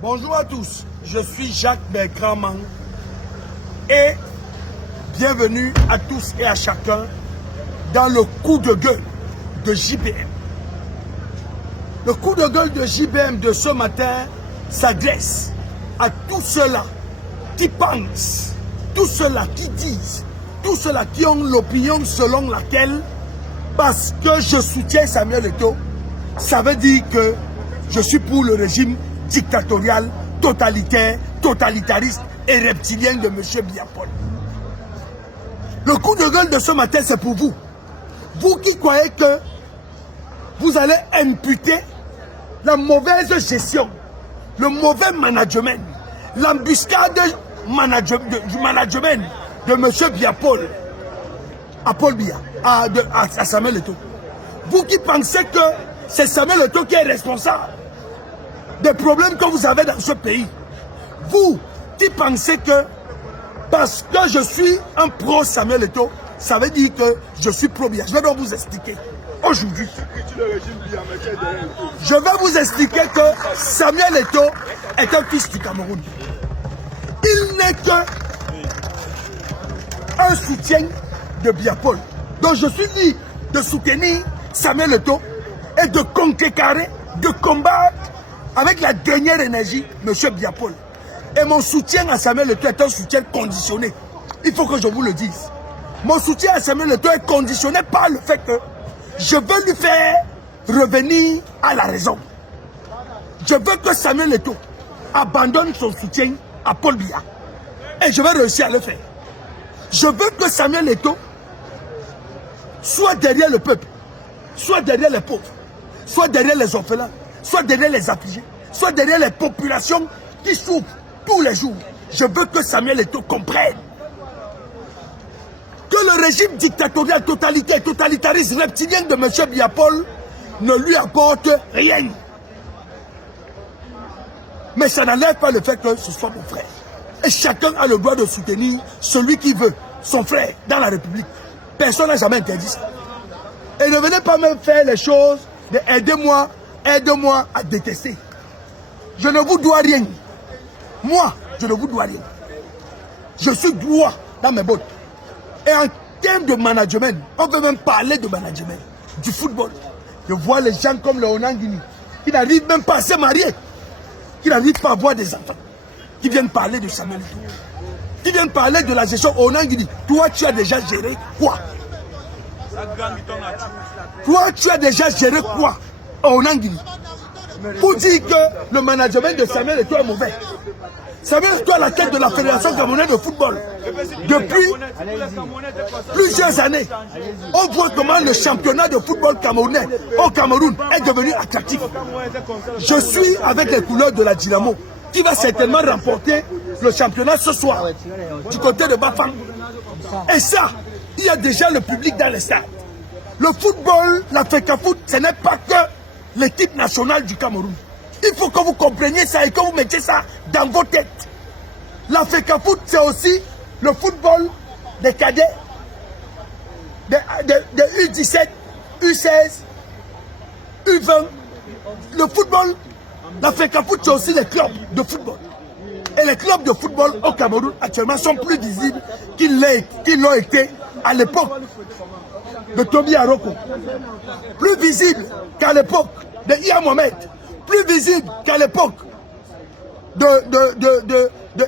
Bonjour à tous, je suis Jacques Bergraman et bienvenue à tous et à chacun dans le coup de gueule de JBM. Le coup de gueule de JBM de ce matin s'adresse à tous ceux-là qui pensent, tous ceux-là qui disent, tous ceux-là qui ont l'opinion selon laquelle, parce que je soutiens Samuel Eto'o, ça veut dire que je suis pour le régime dictatorial, totalitaire, totalitariste et reptilien de M. Biya Paul. Le coup de gueule de ce matin, c'est pour vous. Vous qui croyez que vous allez imputer la mauvaise gestion, le mauvais management, l'embuscade du management de M. Biya Paul à Paul Biya, à Samuel Eto'o. Vous qui pensez que c'est Samuel Eto'o qui est responsable des problèmes que vous avez dans ce pays. Vous qui pensez que parce que je suis un pro Samuel Eto'o, ça veut dire que je suis pro Biya. Je vais donc vous expliquer aujourd'hui. Je vais vous expliquer que Samuel Eto'o est un fils du Cameroun. Il n'est qu'un soutien de Biya Paul. Donc je suis dit de soutenir Samuel Eto'o et de conquérir, de combattre avec la dernière énergie M. Biya Paul. Et mon soutien à Samuel Eto'o est un soutien conditionné. Il faut que je vous le dise. Mon soutien à Samuel Eto'o est conditionné par le fait que je veux lui faire revenir à la raison. Je veux que Samuel Eto'o abandonne son soutien à Paul Biya. Et je vais réussir à le faire. Je veux que Samuel Eto'o soit derrière le peuple, soit derrière les pauvres, soit derrière les orphelins, soit derrière les affligés, soit derrière les populations qui souffrent tous les jours. Je veux que Samuel Eto'o comprenne que le régime dictatorial, totalitaire, totalitariste, reptilien de M. Biya Paul ne lui apporte rien. Mais ça n'enlève pas le fait que ce soit mon frère. Et chacun a le droit de soutenir celui qui veut, son frère, dans la République. Personne n'a jamais interdit ça. Et ne venez pas me faire les choses de aidez-moi à détester. Je ne vous dois rien. Moi, je ne vous dois rien. Je suis droit dans mes bottes. Et en termes de management, on peut même parler de management, du football. Je vois les gens comme le Onangini, qui n'arrivent même pas à se marier, qui n'arrivent pas à avoir des enfants, qui viennent parler de Samuel Eto'o, qui viennent parler de la gestion Onangini. Toi, tu as déjà géré quoi? Toi, tu as déjà géré quoi Onangini? Pour dire que le management de Samuel Eto'o est mauvais. Samuel Eto'o à la tête de la Fédération camerounaise de football depuis plusieurs années. On voit comment le championnat de football camerounais au Cameroun est devenu attractif. Je suis avec les couleurs de la Dynamo qui va certainement remporter le championnat ce soir du côté de Bafang. Et ça, il y a déjà le public dans les stades. Le football, la FECAFOOT, ce n'est pas que l'équipe nationale du Cameroun. Il faut que vous compreniez ça et que vous mettiez ça dans vos têtes. La FECAFOOT, c'est aussi le football des cadets, de U17, U16, U20. Le football, la FECAFOOT, c'est aussi les clubs de football. Et les clubs de football au Cameroun actuellement sont plus visibles qu'ils l'ont été à l'époque de Toby Aroko. Plus visibles qu'à l'époque de Iya Mohamed. Plus visible qu'à l'époque de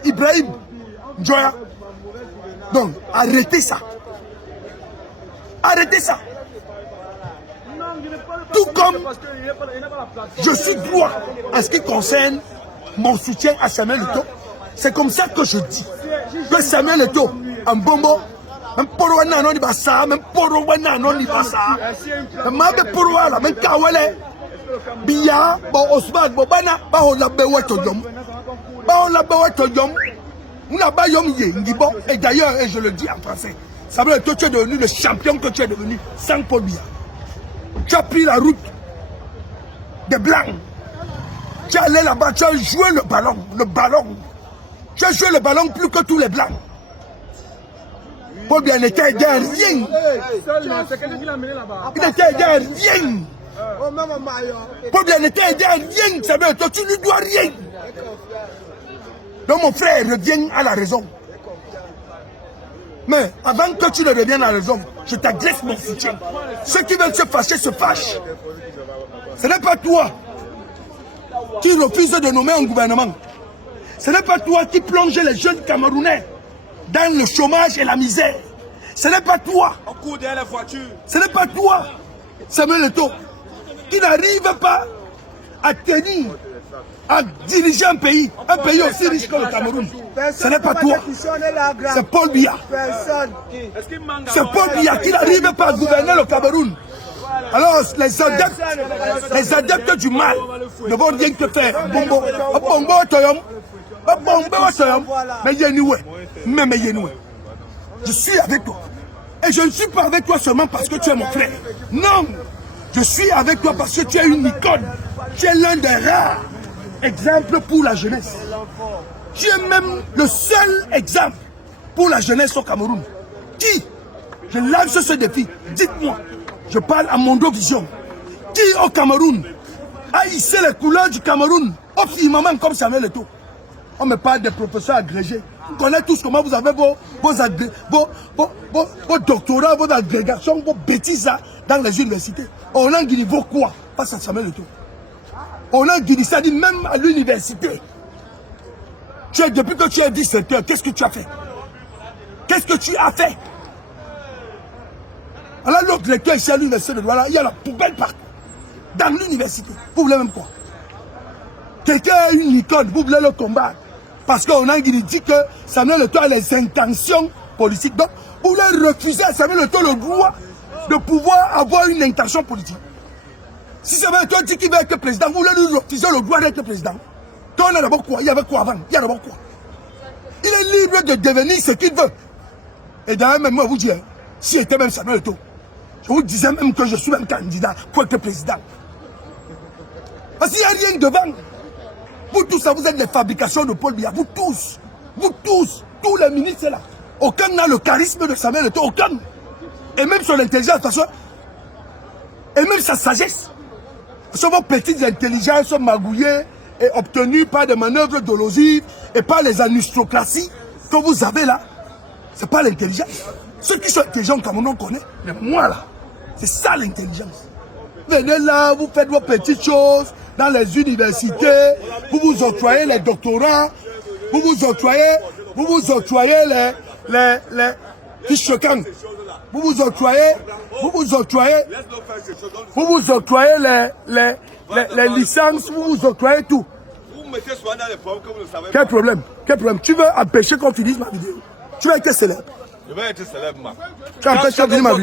Ibrahim Njoya. Donc, arrêtez ça. Arrêtez ça. Tout comme je suis droit en ce qui concerne mon soutien à Samuel Eto'o, c'est comme ça que je dis que Samuel Eto'o, un bonbon, même pour un non ibasa, même pour un non ibasa, même pour un même kawale. Biya, bon Osman, bon bana, ba on la bewa toyom, ba on la bewa toyom, on a ba yom ye, ndibo. Et d'ailleurs, et je le dis en français, Samuel Eto'o, tu es devenu le champion que tu es devenu sans Paul Biya. Tu as pris la route des blancs. Tu es allé là-bas, tu as joué le ballon, Tu as joué le ballon plus que tous les blancs. Paul Biya n'était aidé à rien. Il n'était aidé à rien. Paul Biya n'était aidé à rien, Samuel Eto'o, tu ne lui dois rien. Donc mon frère revient à la raison. Mais avant que tu ne reviennes à la raison, je t'agresse mon soutien. Ceux qui veulent se fâcher se fâchent. Ce n'est pas toi qui refuse de nommer un gouvernement. Ce n'est pas toi qui plonge les jeunes Camerounais dans le chômage et la misère. Ce n'est pas toi. Ce n'est pas toi, Samuel Eto'o, qui n'arrive pas à tenir, à diriger un pays aussi riche que le Cameroun. Ce n'est pas toi. C'est Paul Biya. C'est Paul Biya qui n'arrive pas à gouverner le Cameroun. Alors, les adeptes du mal ne vont rien te faire. Je suis avec toi. Et je ne suis pas avec toi seulement parce que tu es mon frère. Non. Je suis avec toi parce que tu es une icône. Tu es l'un des rares exemples pour la jeunesse. Tu es même le seul exemple pour la jeunesse au Cameroun. Qui, je lance ce défi, dites-moi, je parle à Mondo Vision, qui au Cameroun a hissé les couleurs du Cameroun au firmament comme Samuel Eto'o? On me parle des professeurs agrégés. Vous connaissez tous comment vous avez vos doctorats, vos agrégations, vos bêtises là, dans les universités. On a Guinée, vaut quoi face à Samuel Eto'o? On a Guinée, ça dit même à l'université. Depuis que tu es 17 heures, qu'est-ce que tu as fait? Qu'est-ce que tu as fait? Alors l'autre lecteur ici à l'université de Douala, il y a la poubelle partout. Dans l'université. Vous voulez même quoi? Quelqu'un a une icône, vous voulez le combattre. Parce qu'on a dit que Samuel Eto'o a les intentions politiques. Donc, vous voulez refuser à Samuel Eto'o le droit de pouvoir avoir une intention politique. Si Samuel Eto'o dit qu'il veut être président, vous voulez lui refuser le droit d'être président. Donc, on a d'abord quoi? Il y avait quoi avant? Il y a d'abord quoi? Il est libre de devenir ce qu'il veut. Et d'ailleurs, même moi, vous dis, si j'étais même Samuel Eto'o, je vous disais même que je suis même candidat pour être président. Parce qu'il n'y a rien devant. Vous tous, ça vous êtes des fabrications de Paul Biya. Vous tous, tous les ministres là. Aucun n'a le charisme de Samuel Eto'o, aucun. Et même son intelligence, attention. Et même sa sagesse. Ce sont vos petites intelligences magouillées et obtenues par des manœuvres dolosives et par les aristocraties que vous avez là. Ce n'est pas l'intelligence. Ceux qui sont intelligents comme on connaît, mais moi là, c'est ça l'intelligence. Venez là, vous faites vos petites choses dans les universités, vous vous octroyez les doctorats, vous vous octroyez les fiches choquantes, vous vous octroyez les licences, vous vous octroyez tout. Quel problème? Quel problème? Tu veux empêcher qu'on finisse ma vidéo? Tu veux être célèbre? Je vais être célèbre, man. Tu empêches qu'on finisse ma vidéo?